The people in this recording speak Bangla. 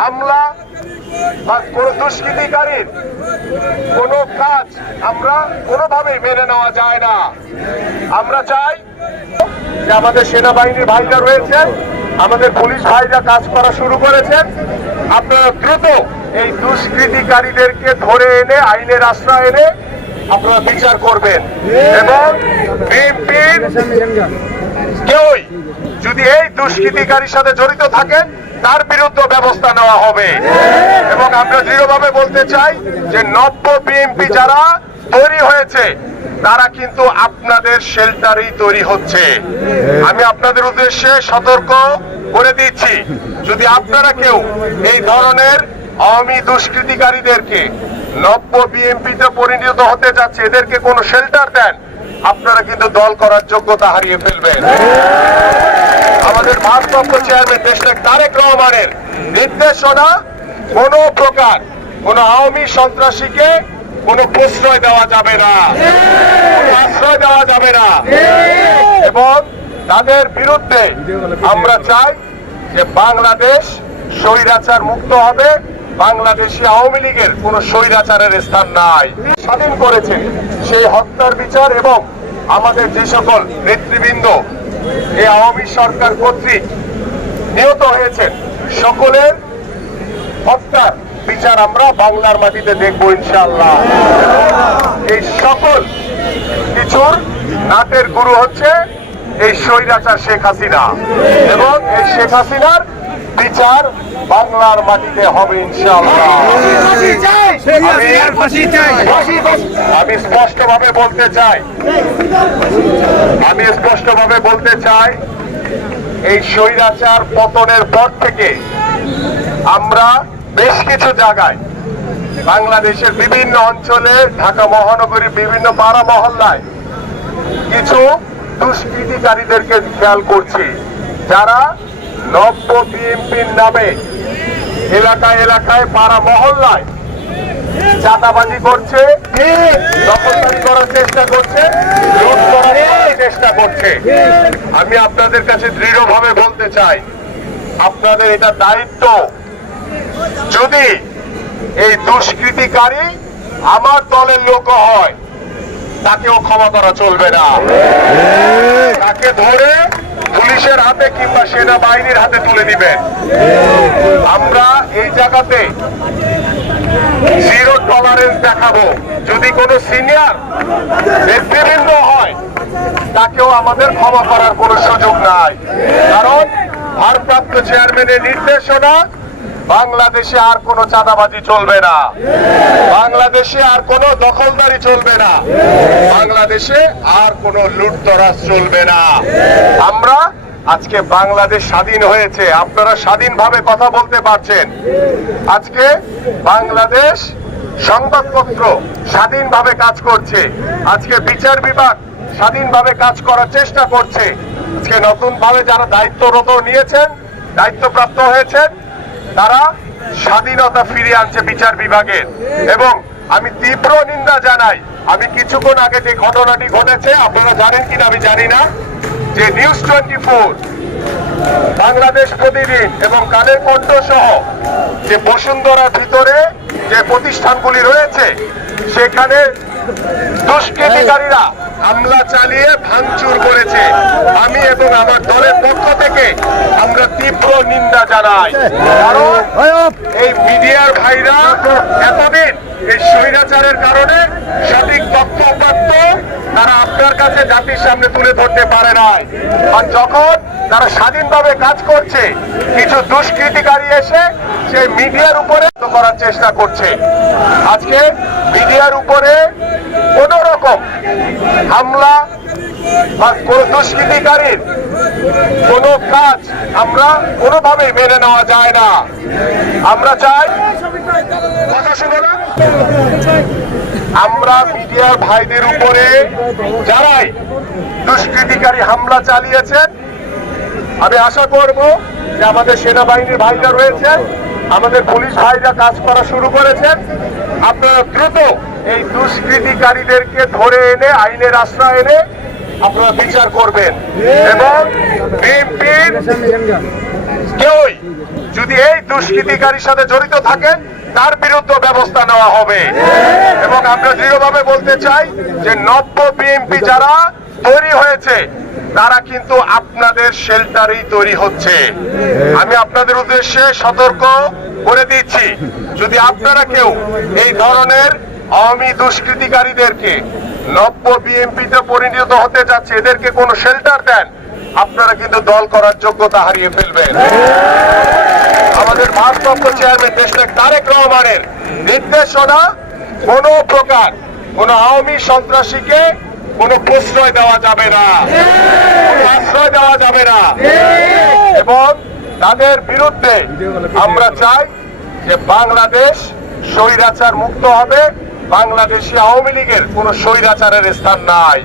হামলা বা কোন দুষ্কৃতিকারীর কোন কাজ আমরা কোনোভাবেই মেনে নেওয়া যায় না। আমরা চাই যে আমাদের সেনাবাহিনীর ভাইরা রয়েছেন, আমাদের পুলিশ ভাইরা কাজ করা শুরু করেছেন, আপনারা দ্রুত এই দুষ্কৃতিকারীদেরকে ধরে এনে আইনের আশ্রয় এনে আপনারা বিচার করবেন এবং বিএনপির কেউই যদি এই দুষ্কৃতিকারীর সাথে জড়িত থাকেন তার বিরুদ্ধে ব্যবস্থা নেওয়া হবে। এবং আমরা দৃঢ়ভাবে বলতে চাই যে নব্য বিএনপি যারা তৈরি হয়েছে তারা কিন্তু আপনাদের শেল্টারেই তৈরি হচ্ছে। আমি আপনাদের উদ্দেশ্যে সতর্ক করে দিচ্ছি, যদি আপনারা কেউ এই ধরনের আওয়ামী দুষ্কৃতিকারীদেরকে নব্য বিএনপিতে পরিণত হতে যাচ্ছে, এদেরকে কোনো শেল্টার দেন, আপনারা কিন্তু দল করার যোগ্যতা হারিয়ে ফেলবেন। আমাদের ভারপ্রাপ্ত চেয়ারম্যান দেশনেত্রী তারেক রহমানের নির্দেশনা কোন প্রকার কোন আওয়ামী সন্ত্রাসীকে কোনো প্রশ্রয় দেওয়া যাবে না, কোনো আশ্রয় দেওয়া যাবে না এবং তাদের বিরুদ্ধে আমরা চাই যে বাংলাদেশ স্বৈরাচার মুক্ত হবে। বাংলাদেশে আওয়ামী লীগের কোন স্বৈরাচারের স্থান নাই। স্বাধীন করেছে সেই হত্যার বিচার এবং আমাদের যে সকল নেতৃবৃন্দ এই আওয়ামী সরকার কর্তৃক নিহত হয়েছেন সকলের হত্যার বিচার আমরা বাংলার মাটিতে দেখবো ইনশাআল্লাহ। এই সকল কিছুর নাটের গুরু হচ্ছে এই স্বৈরাচার শেখ হাসিনা এবং এই শেখ হাসিনার বিচার বাংলার মাটিতে হবে ইনশাআল্লাহ। আমি স্পষ্টভাবে বলতে চাই এই স্বৈরাচার পতনের পর থেকে আমরা বেশ কিছু জায়গায় বাংলাদেশের বিভিন্ন অঞ্চলে, ঢাকা মহানগরীর বিভিন্ন পাড়া মহল্লায় কিছু দুষ্কৃতিকারীদেরকে খেয়াল করছি, যারা নব্য বিএনপির নামে এলাকায় এলাকায় পাড়া মহল্লায় চাঁদাবাজি করছে, দখলদারি করার চেষ্টা করছে, লুট করার চেষ্টা করছে। আমি আপনাদের কাছে দৃঢ়ভাবে বলতে চাই, আপনাদের এটা দায়িত্ব, যদি এই দুষ্কৃতিকারী আমার দলের লোক হয় তাকেও ক্ষমা করা চলবে না। তাকে ধরে পুলিশের হাতে কিংবা সেনাবাহিনীর হাতে তুলে দিবেন। আমরা এই জায়গাতে জিরো টলারেন্স দেখাবো। যদি কোনো সিনিয়র নেতৃবৃন্দ হয় তাকেও আমাদের ক্ষমা করার কোনো সুযোগ নাই, কারণ ভারপ্রাপ্ত চেয়ারম্যানের নির্দেশনা বাংলাদেশে আর কোনো চাঁদাবাজি চলবে না, বাংলাদেশে আর কোনো দখলদারি চলবে না, বাংলাদেশে আর কোনো লুটতরাজ চলবে না। আমরা আজকে বাংলাদেশ স্বাধীন হয়েছে, আপনারা স্বাধীনভাবে কথা বলতে পারছেন। আজকে বাংলাদেশ সংবাদপত্র স্বাধীনভাবে কাজ করছে, আজকে বিচার বিভাগ স্বাধীনভাবে কাজ করার চেষ্টা করছে। আজকে নতুন ভাবে যারা দায়িত্বরত নিয়েছেন, দায়িত্বপ্রাপ্ত হয়েছেন, তারা স্বাধীনতা ফিরিয়ে আনছে বিচার বিভাগের। এবং আমি তীব্র নিন্দা জানাই, আমি কিছুক্ষণ আগে যে ঘটনাটি ঘটেছে আপনারা জানেন কিনা আমি জানি না, যে নিউজ 24, বাংলাদেশ প্রতিদিন এবং কালের কণ্ঠ সহ যে বসুন্ধরার ভিতরে যে প্রতিষ্ঠানগুলি রয়েছে সেখানে দুষ্কৃতিকারীরা হামলা চালিয়ে ভাঙচুর করেছে। আমি এবং আমার দলের পক্ষ থেকে আমরা তীব্র নিন্দা জানাই, কারণ এই মিডিয়ার ভাইরা এতদিন এই স্বৈরাচারের কারণে সঠিক তথ্য উপাত্ত তারা আপনার কাছে জাতির সামনে তুলে ধরতে পারে নাই। আর যখন তারা স্বাধীনভাবে কাজ করছে, কিছু দুষ্কৃতিকারী এসে সেই মিডিয়ার উপরে করার চেষ্টা করছে। আজকে মিডিয়ার উপরে কোন রকম হামলা বা কোন দুষ্কৃতিকারীর কোন কাজ আমরা কোনোভাবেই মেনে নেওয়া যায় না। আমরা চাই, কথা শুনো না, আমরা মিডিয়ার ভাইদের উপরে যারাই দুষ্কৃতিকারী হামলা চালিয়েছেন, আমি আশা করব যে আমাদের সেনাবাহিনীর ভাইরা রয়েছেন, আমাদের পুলিশ ভাইরা কাজ করা শুরু করেছেন, আপনারা দ্রুত এই দুষ্কৃতিকারীদেরকে ধরে এনে আইনের আশ্রয় এনে আপনারা বিচার করবেন এবং বিএনপির কেউই যদি এই দুষ্কৃতিকারীর সাথে জড়িত থাকে তার বিরুদ্ধে ব্যবস্থা নেওয়া হবে। এবং আমরা দৃঢ়ভাবে বলতে চাই যে নব্য বিএনপি যারা তৈরি হয়েছে তারা কিন্তু আপনাদের শেল্টারেই তৈরি হচ্ছে। আমি আপনাদের উদ্দেশ্যে সতর্ক করে দিচ্ছি, যদি আপনারা কেউ এই ধরনের আওয়ামী দুষ্কৃতিকারীদেরকে নব্য বিএনপিতে পরিণত হতে যাচ্ছে, এদেরকে কোনো শেল্টার দেন, আপনারা কিন্তু দল করার যোগ্যতা হারিয়ে ফেলবেন। আমাদের ভারপ্রাপ্ত চেয়ারম্যান দেশনায়ক তারেক রহমানের নির্দেশনা, কোন প্রকার কোন আওয়ামী সন্ত্রাসীকে কোনো প্রশ্রয় দেওয়া যাবে না, কোনো আশ্রয় দেওয়া যাবে না। এবং তাদের বিরুদ্ধে আমরা চাই যে বাংলাদেশ স্বৈরাচার মুক্ত হবে, বাংলাদেশি আওয়ামী লীগের কোনো স্বৈরাচারের স্থান নাই।